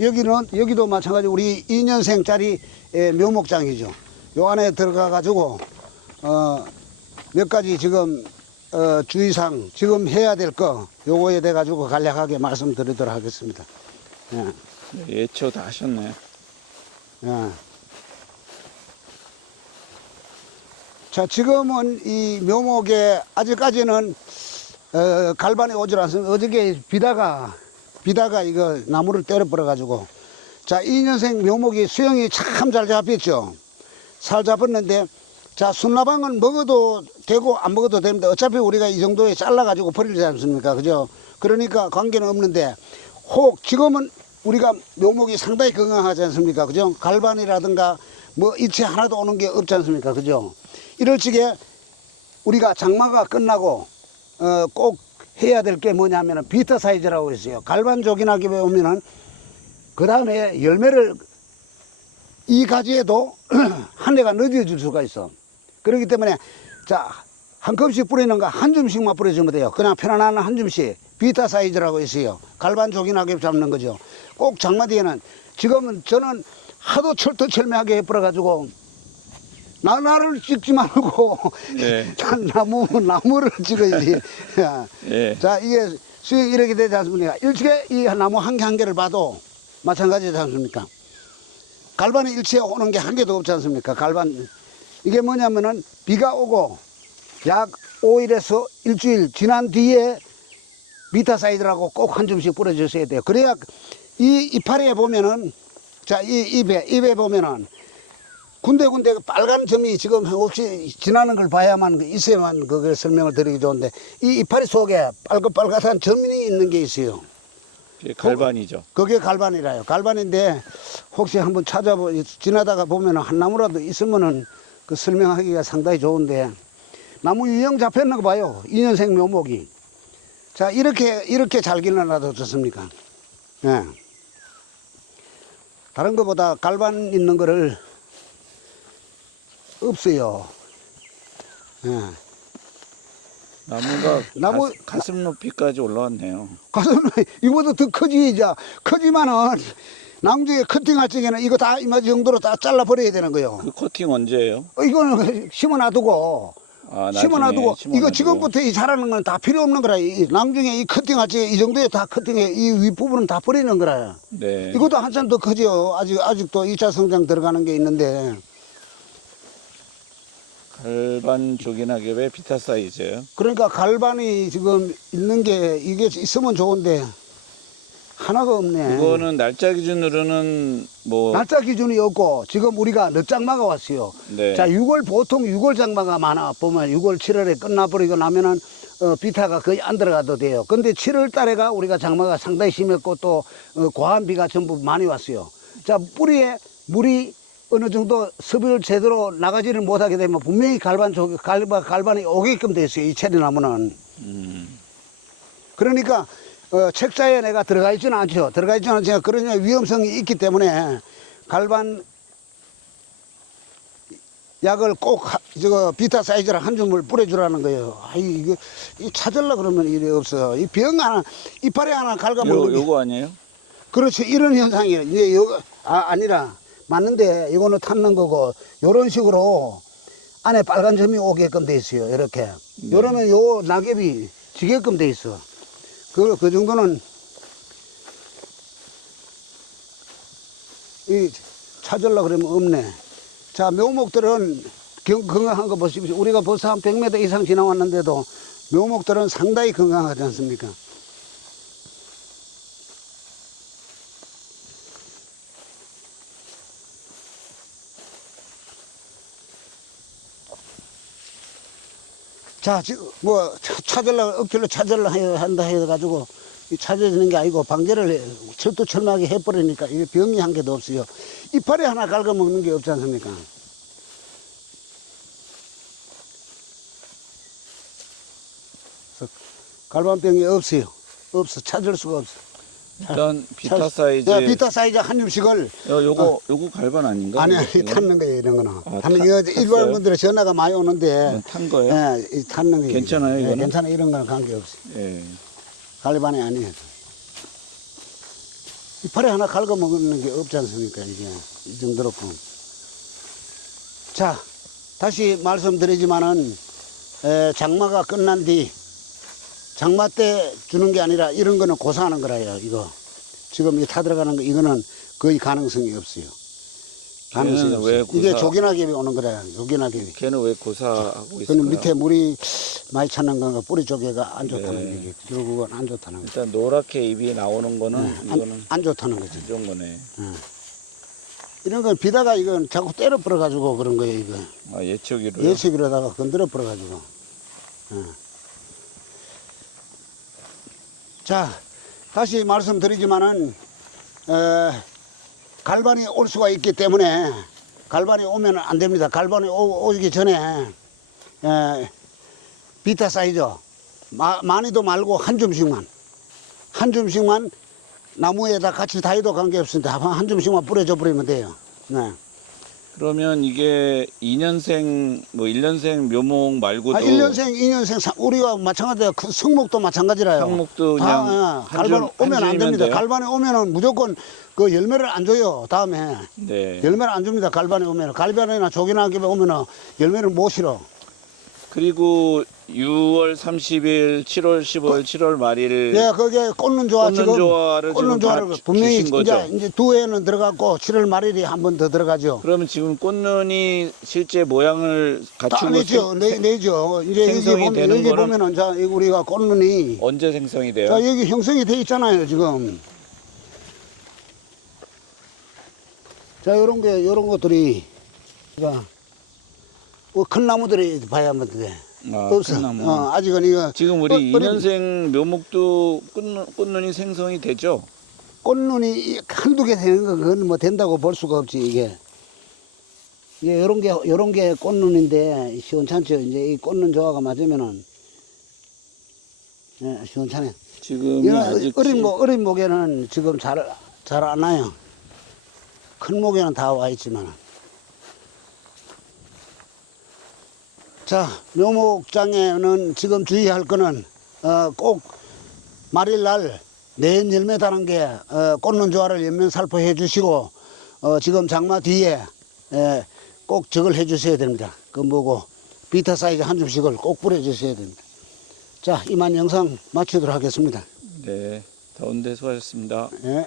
여기는 여기도 마찬가지 우리 2년생짜리 묘목장이죠. 요 안에 들어가 가지고 어, 몇 가지 지금 어, 주의사항 지금 해야 될 거 요거에 대해 가지고 간략하게 말씀드리도록 하겠습니다. 예. 예초 다 하셨네. 예. 자, 지금은 이 묘목에 아직까지는 어, 갈반이 오질 않습니다. 어저께 비다가 비다가 이거 나무를 때려 버려 가지고 자, 2년생 묘목이 수영이 참 잘 잡혔죠. 잘 잡았는데 자, 순나방은 먹어도 되고 안 먹어도 됩니다. 어차피 우리가 이 정도에 잘라 가지고 버리지 않습니까? 그죠? 그러니까 관계는 없는데 혹 지금은 우리가 묘목이 상당히 건강하지 않습니까? 그죠? 갈반이라든가 뭐 이체 하나도 오는 게 없지 않습니까? 그죠? 이럴 적에 우리가 장마가 끝나고 어, 꼭 해야 될 게 뭐냐면은 비타 사이즈라고 있어요. 갈반 조기나기 보면은 그 다음에 열매를 이 가지에도 한 해가 늦어질 수가 있어. 그렇기 때문에 자, 한 컵씩 뿌리는 거 한 줌씩만 뿌려주면 돼요. 그냥 편안한 한 줌씩. 비타 사이즈라고 있어요. 갈반 조기나게 잡는 거죠. 꼭 장마 뒤에는 지금은 저는 하도 철두철미하게 해버려가지고 나, 나를 찍지 말고 네. 나무, 나무를 찍어야지. 예. 자, 이게 수익 이렇게 되지 않습니까? 일찍에 이 나무 한 개 한 개를 봐도 마찬가지지 않습니까? 갈반에 일치에 오는 게 한 개도 없지 않습니까? 갈반. 이게 뭐냐면은 비가 오고 약 5일에서 일주일 지난 뒤에 미타 사이드라고 꼭 한 줌씩 뿌려주셔야 돼요. 그래야 이 이파리에 보면은 자, 이 입에, 입에 보면은 군데군데 그 빨간 점이 지금 혹시 지나는 걸 봐야만 있어야만 그걸 설명을 드리기 좋은데 이 이파리 속에 빨갛빨갛한 점이 있는 게 있어요. 그게 갈반이죠. 그게 갈반이라요. 갈반인데 혹시 한번 찾아보 지나다가 보면은 한 나무라도 있으면은 그 설명하기가 상당히 좋은데 나무 유형 잡혔나 거 봐요. 2년생 묘목이. 자 이렇게 이렇게 잘 길러놔도 좋습니까? 예. 다른 것보다 갈반 있는 거를 없어요. 예. 나무가 나무- 가, 슴 높이까지 올라왔네요. 가슴 이거보다 더 크지 이제 크지만은 나중에 커팅할 적에는 이거 다 이마 정도로 다 잘라 버려야 되는 거요. 그 코팅 언제예요? 어, 이거는 심어놔두고 아, 나중에 심어놔두고 이거 심어놔두고. 지금부터 이 자라는 건 다 필요 없는 거라. 이, 나중에 이 커팅할 적에 이 정도에 다 커팅해 이 윗부분은 다 버리는 거라. 네. 이것도 한참 더 크죠. 아직 아직도 2차 성장 들어가는 게 있는데 갈반 조기낙엽의 비타 사이즈. 그러니까 갈반이 지금 있는 게 이게 있으면 좋은데 하나가 없네. 이거는 날짜 기준으로는 뭐 날짜 기준이 없고 지금 우리가 늦장마가 왔어요. 네. 자, 6월 보통 6월 장마가 많아 보면 6월 7월에 끝나버리고 나면은 어, 비타가 거의 안 들어가도 돼요. 근데 7월 달에가 우리가 장마가 상당히 심했고 또 어, 과한 비가 전부 많이 왔어요. 자, 뿌리에 물이 어느 정도 섭을 제대로 나가지를 못하게 되면 분명히 갈반 쪽 갈반 갈반이 오게끔 돼 있어요. 이 체리나무는. 음, 그러니까 어, 책자에 내가 들어가 있지는 않죠. 들어가 있지는 않지만 그런 위험성이 있기 때문에 갈반 약을 꼭 하- 저거 비타 사이즈를 한 줌을 뿌려주라는 거예요. 아 이거 이 찾으려 그러면 일이 없어. 이 병 하나 이파리 하나 요게 요거 아니에요? 그렇죠. 이런 현상이에요. 이제 요거 아 아니라 맞는데 이거는 탔는 거고 요런 식으로 안에 빨간 점이 오게끔 돼 있어요. 이렇게. 요러면 요 낙엽이 지게끔 돼 있어. 그, 그 정도는 이 찾으려 그러면 없네. 자, 묘목들은 경- 건강한 거 보십시오. 우리가 벌써 한 100m 이상 지나왔는데도 묘목들은 상당히 건강하지 않습니까? 자, 지금 뭐 차- 찾으려고 억지로 찾으려 해- 한다 해가지고 이 찾아지는 게 아니고 방제를 해- 철두철미하게 해버리니까 이게 병이 한 개도 없어요. 이파리 하나 갉아먹는 게 없지 않습니까? 갈반병이 없어요. 없어. 찾을 수가 없어. 일단 비타 찾- 사이즈. 네, 비타 사이즈 한 줌씩을 요, 요거 요거 갈반 아닌가? 아니 이거? 탔는 거예요 이런 거는. 아, 탔는 타- 이거? 일반 분들은 전화가 많이 오는데 네, 탄 거예요? 예, 이 탔는 거예요. 괜찮아요, 예, 이거는? 괜찮아 이런 거는 관계 없어요. 예. 갈반이 아니에요. 이파리 하나 갉아 먹는 게 없지 않습니까, 이게. 이 정도로. 자, 다시 말씀드리지만은, 에, 장마가 끝난 뒤, 장마 때 주는 게 아니라 이런 거는 고사하는 거라요 이거 지금 이타 들어가는 거 이거는 거의 가능성이 없어요 가능성이 없어요 고사... 이게 조기나개비 오는 거라요 조기나개비 걔는 왜 고사하고 있어? 그는 밑에 물이 많이 차는 건가 그 뿌리 조개가 안 네. 좋다는 네. 얘기 결국은 안 좋다는 거. 일단 노랗게 입이 나오는 거는 네. 안, 이거는 안 좋다는 거죠. 이런 거네 네. 이런 건 비다가 이건 자꾸 때려 부러가지고 그런 거예요 이거 아, 예측이로 예측이로다가 건드려 부러가지고 네. 자, 다시 말씀드리지만은, 에, 갈반이 올 수가 있기 때문에, 갈반이 오면 안 됩니다. 갈반이 오, 오기 전에, 에, 비타 사이즈, 마, 많이도 말고 한 줌씩만, 한 줌씩만 나무에다 같이 다이도 관계없습니다. 한, 한 줌씩만 뿌려줘 버리면 돼요. 네. 그러면 이게 2년생 뭐 1년생 묘목 말고도 아, 1년생, 2년생, 사- 우리가 마찬가지야. 그 성목도 마찬가지라요. 성목도 다, 그냥 예, 한 갈반 줄- 오면 한안 줄이면 됩니다. 돼요? 갈반에 오면은 무조건 그 열매를 안 줘요. 다음에. 네. 열매를 안 줍니다. 갈반에 오면. 갈반이나 조기나 기에 오면은 열매를 못 실어. 그리고 6월 30일, 7월 15일, 7월 말일 예, 거기에 꽂는 조화 꽂는 지금. 조화를 꽂는 지금 다 조화를 주- 분명히 주신 거죠? 이제, 이제 두 해는 들어갔고 7월 말일이 한번 더 들어가죠. 그러면 지금 꽃눈이 실제 모양을 다 갖추고 내죠. 생- 내, 내죠. 이제 여기 생성이 보면, 되는 여기 거는- 보면은 자, 우리가 꽂는이 언제 생성이 돼요? 자, 여기 형성이 돼 있잖아요, 지금. 자, 요런 게, 요런 것들이, 자, 뭐큰 나무들이 봐야만 돼. 아, 없어. 나무. 어, 아직은 이거. 지금 우리 어, 어린- 2년생 묘목도 꽃눈, 꽃눈이 생성이 되죠? 꽃눈이 한두 개 되는 건 그건 뭐 된다고 볼 수가 없지, 이게. 이게 요런 게, 요런 게 꽃눈인데, 시원찮죠. 이제 이 꽃눈 조화가 맞으면은, 예, 시원찮아요. 지금 아직 어린 목, 어린 목에는 지금 잘, 잘 안 와요. 큰 목에는 다 와 있지만. 자, 묘목장에는 지금 주의할 거는, 어, 꼭 말일 날 내연 열매 다는 게, 어, 꽂는 조화를 연면 살포해 주시고, 어, 지금 장마 뒤에, 에, 꼭 저걸 해 주셔야 됩니다. 그 뭐고, 비타 사이즈 한 줌씩을 꼭 뿌려 주셔야 됩니다. 자, 이만 영상 마치도록 하겠습니다. 네, 더운데 수고하셨습니다. 예.